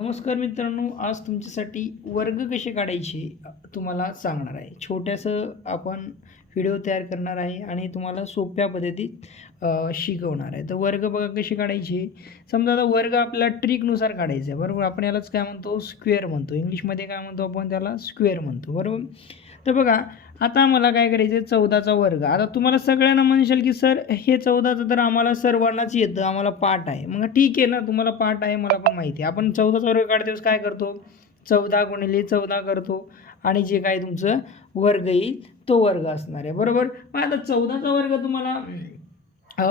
नमस्कार मित्रांनो, आज तुमच्यासाठी वर्ग कसे काढायचे तुम्हाला सांगणार आहे. छोट्यासं आपण व्हिडिओ तयार करणार आहे आणि तुम्हाला सोप्या पद्धतीत शिकवणार आहे. तर वर्ग बघा कसे काढायचे. समजा आता वर्ग आपल्याला ट्रिकनुसार काढायचा आहे, बरोबर. आपण यालाच काय म्हणतो, स्क्वेअर म्हणतो. इंग्लिशमध्ये काय म्हणतो आपण त्याला, स्क्वेअर म्हणतो, बरोबर. तर बघा, आता मला काय करायचं आहे, 14चा वर्ग. आता तुम्हाला सगळ्यांना म्हणशाल की सर हे 14चं तर आम्हाला सर्वांनाच येतं, आम्हाला पाठ आहे. मग ठीक आहे ना, तुम्हाला पाठ आहे, मला पण माहिती आहे. आपण 14चा वर्ग काढतेवेळेस काय करतो, 14 गुणिले 14 करतो आणि जे काय तुमचं वर्ग येईल तो वर्ग असणार आहे, बरोबर. मग आता 14चा वर्ग तुम्हाला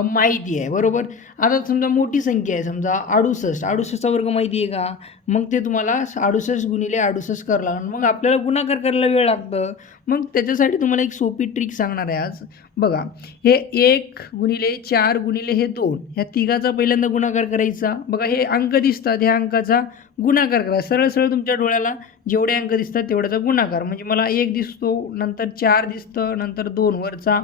माहिती आहे, बरोबर. आता समजा मोठी संख्या आहे, समजा 68. 68चा वर्ग माहिती आहे का, मग ते तुम्हाला 68 गुणिले 68 करावं लागणार. मग आपल्याला गुणाकार करायला वेळ लागतं. मग त्याच्यासाठी तुम्हाला एक सोपी ट्रिक सांगणार आहे आज. बघा, हे 1 गुणिले 4 गुणिले हे 2, ह्या तिघाचा पहिल्यांदा गुणाकार करायचा. बघा, हे अंक दिसतात, ह्या अंकाचा गुणाकार करा. सरळ सरळ तुमच्या डोळ्याला जेवढे अंक दिसतात तेवढ्याचा गुणाकार. म्हणजे मला 1 दिसतो, नंतर 4 दिसतं, नंतर 2, वरचा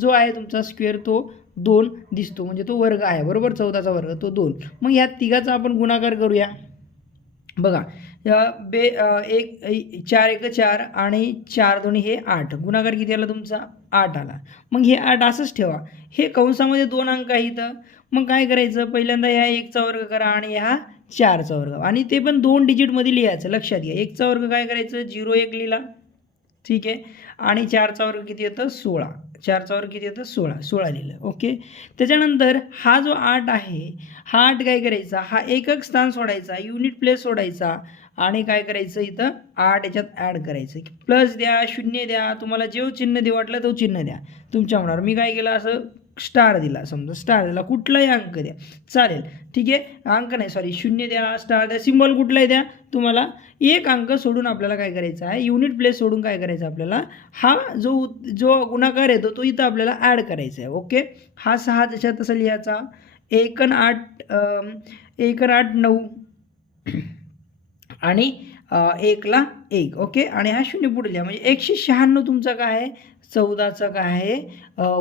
जो आहे तुमचा स्क्वेअर तो 2 दिसतो, म्हणजे तो वर्ग आहे, बरोबर. 14चा वर्ग तो 2. मग ह्या तिघाचा आपण गुणाकार करूया. बघा, एक 4 एक 4 आणि 4 दोन्ही हे 8. गुणाकार किती आला तुमचा, 8 आला. मग हे 8 असंच ठेवा. हे कंसामध्ये 2 अंक आहे इथं. मग काय करायचं, पहिल्यांदा ह्या 1चा वर्ग करा आणि ह्या 4चा वर्ग, आणि ते पण 2 डिजिटमध्ये लिहायचं. लक्षात घ्या, 1चा वर्ग काय करायचं, 0 1 लिहिला, ठीक आहे. आणि 4चा वर्ग किती येतं, 16. 4चा वर्ग किती येतं, 16. 16 लिहिलं, ओके. त्याच्यानंतर हा जो 8 आहे, हा 8 काय करायचा, हा एकक स्थान सोडायचा, युनिट प्लेस सोडायचा आणि काय करायचं, इथं 8 याच्यात ॲड करायचं. प्लस द्या, शून्य द्या, तुम्हाला जे चिन्ह दे वाटलं तो चिन्ह द्या तुमच्या मनावर. मी काय केलं, असं स्टार दिला, समजा स्टार दिला, कुठलाही अंक द्या चालेल, ठीक आहे. अंक नाही, सॉरी, शून्य द्या, स्टार द्या, सिम्बॉल कुठलाही द्या. तुम्हाला एक अंक सोडून आपल्याला काय करायचं आहे, युनिट प्लेस सोडून काय करायचं आपल्याला, हा जो जो गुणाकार येतो तो इथं आपल्याला ॲड करायचा आहे, ओके. हा 6 त्याच्यात तसा लिहायचा. 1 आणि 8 9 आणि 1ला 1, ओके. आणि हा 0 पुढे लिहा, म्हणजे 196 तुमचा काय आहे, 14चा काय आहे,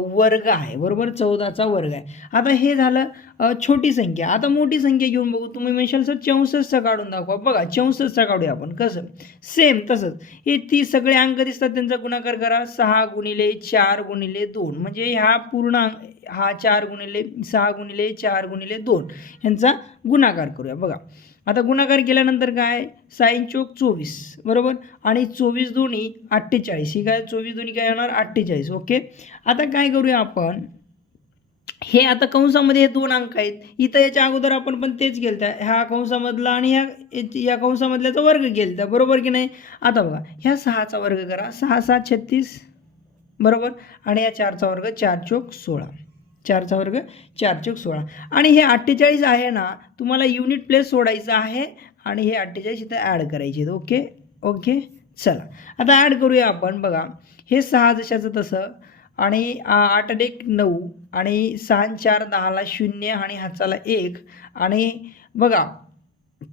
वर्ग आहे, बरोबर. 14चा वर्ग आहे. आता हे झालं छोटी संख्या. आता मोठी संख्या घेऊन बघू. तुम्ही म्हणशाल सर 64चा काढून दाखवा. बघा, 64चा काढूया आपण. कसं, सेम तसंच. हे ती सगळे अंक दिसतात, त्यांचा गुणाकार करा. 6 गुणिले 4 गुणिले 2, म्हणजे ह्या पूर्ण हा 4 गुणिले 6 गुणिले 4 गुणिले 2 ह्यांचा गुणाकार करूया. बघा, आता गुणाकार केल्यानंतर काय, 6 चोक 24, बरोबर. आणि 24 दोन्ही 48. ही काय, 24 दोन्ही काय होणार, 48, ओके. आता काय करूया आपण, हे आता कंसामध्ये हे 2 अंक आहेत. इथं याच्या अगोदर आपण पण तेच केलं, ह्या कंसामधला आणि या कंसामधल्याचा वर्ग केला, बरोबर की नाही. आता बघा, ह्या 6चा वर्ग करा. 6 7 36, बरोबर. आणि या 4चा वर्ग, 4 चोक 16. 4चा वर्ग 4 चोक 16. आणि हे 48 आहे ना, तुम्हाला युनिट प्लेस सोडायचं आहे आणि हे 48 इथं ॲड करायचे, ओके ओके. चला, आता ॲड करूया आपण. बघा, हे 6 जशाचं तसं, आणि 8 1 9, आणि 6 4 10ला 0 आणि हाचाला 1, आणि बघा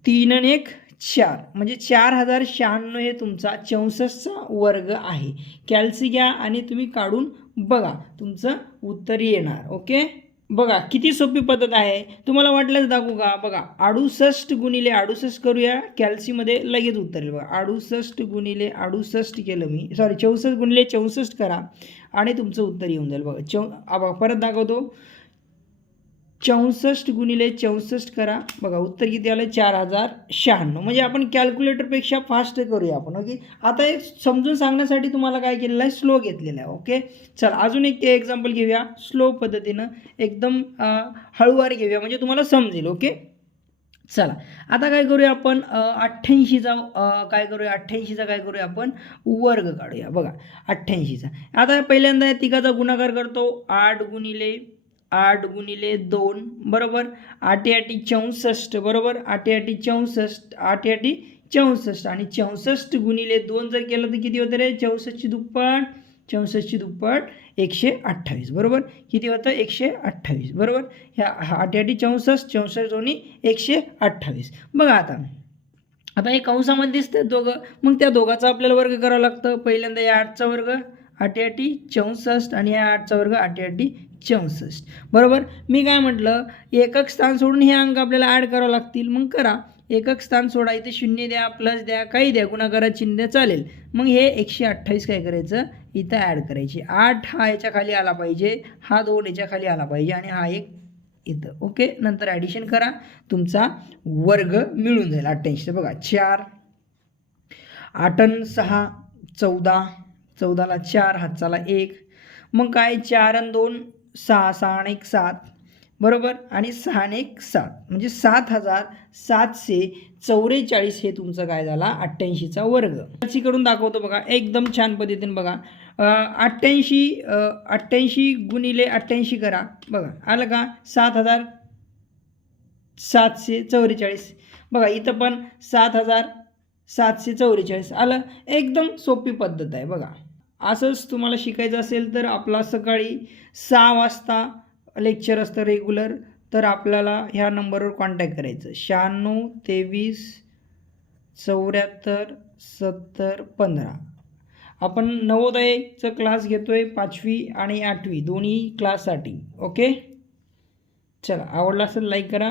3 आणि 1 4, म्हणजे 4096 हे तुमचा 64चा वर्ग आहे. कॅल्सी घ्या आणि तुम्ही काढून बघा, तुमचं उत्तर येणार, ओके. बघा, किती सोपी पद्धत आहे. तुम्हाला वाटलंच दाखवू का. बघा, 68 गुणिले 68 करूया, कॅल्सीमध्ये लगेच उत्तर येईल. बघा, 68 गुणिले 68 केलं मी, सॉरी 64 गुणिले 64 करा आणि तुमचं उत्तर येऊन जाईल. बघा, परत दाखवतो. 64 गुणिले 64 करा. बघा, उत्तर किती आलं, 4096. म्हणजे आपण कॅल्क्युलेटरपेक्षा फास्ट करूया आपण, ओके. आता एक समजून सांगण्यासाठी तुम्हाला काय केलेलं आहे, स्लो घेतलेला आहे, ओके. चला, अजून एक ते एक्झाम्पल घेऊया स्लो पद्धतीनं, एकदम हळूवार घेऊया, म्हणजे तुम्हाला समजेल, ओके. चला, आता काय करूया आपण, 88चा काय करूया, 88चा काय करूया आपण, वर्ग काढूया. बघा, 88चा. आता पहिल्यांदा या तिघाचा गुणाकार करतो. 8 गुणिले 2, बरोबर. 8 8 64, बरोबर. 8 8 64, 8 8 64, आणि 64 गुणिले 2 जर केलं तर किती होतं रे, 64ची दुप्पट, 64ची दुप्पट 128, बरोबर. किती होतं, 128, बरोबर. ह्या 8 8 64, 64 दोन्ही 128. बघा, आता हे कंसामध्ये दिसतं दोघं, मग त्या दोघाचा आपल्याला वर्ग करावं लागतं. पहिल्यांदा या 8चा वर्ग, 8 8 64, आणि या 8चा वर्ग, 8 8 64, बरोबर. मी काय म्हटलं, एकक स्थान सोडून हे अंक आपल्याला ॲड करावं लागतील. मग करा. एकक स्थान सोडा, इथे शून्य द्या, प्लस द्या, काही द्या, गुणाकारात चिन्ह द्या, चालेल. मग हे 128 काय करायचं, इथं ॲड करायची. 8 हा याच्या खाली आला पाहिजे, हा 2 याच्या खाली आला पाहिजे आणि हा 1 इथं. ओके, नंतर ॲडिशन करा, तुमचा वर्ग मिळून जाईल 88. बघा 4 8 आणि 6 14, 14ला 4 हातचाला 1, मग काय 4 आणि 2 6, 6 आणि 1 7, बरोबर, आणि 6 आणि 1 7, म्हणजे 7744 हे तुमचं काय झाला 88चा वर्ग. करून दाखवतो बघा, एकदम छान पद्धतीने बघा. 88 गुणिले 88 करा, बघा आलं का 7744. बघा इथं पण 7744 आलं. एकदम सोपी पद्धत आहे बघा. असंच तुम्हाला शिकायचं असेल तर आपला सकाळी 6 वाजता लेक्चर असतं रेग्युलर, तर आपल्याला ह्या नंबरवर कॉन्टॅक्ट करायचं 96 23 74 70 15. आपण नवोदयचं क्लास घेतो आहे 5वी आणि 8वी दोन्ही क्लाससाठी. ओके, चला आवडला असेल लाईक करा.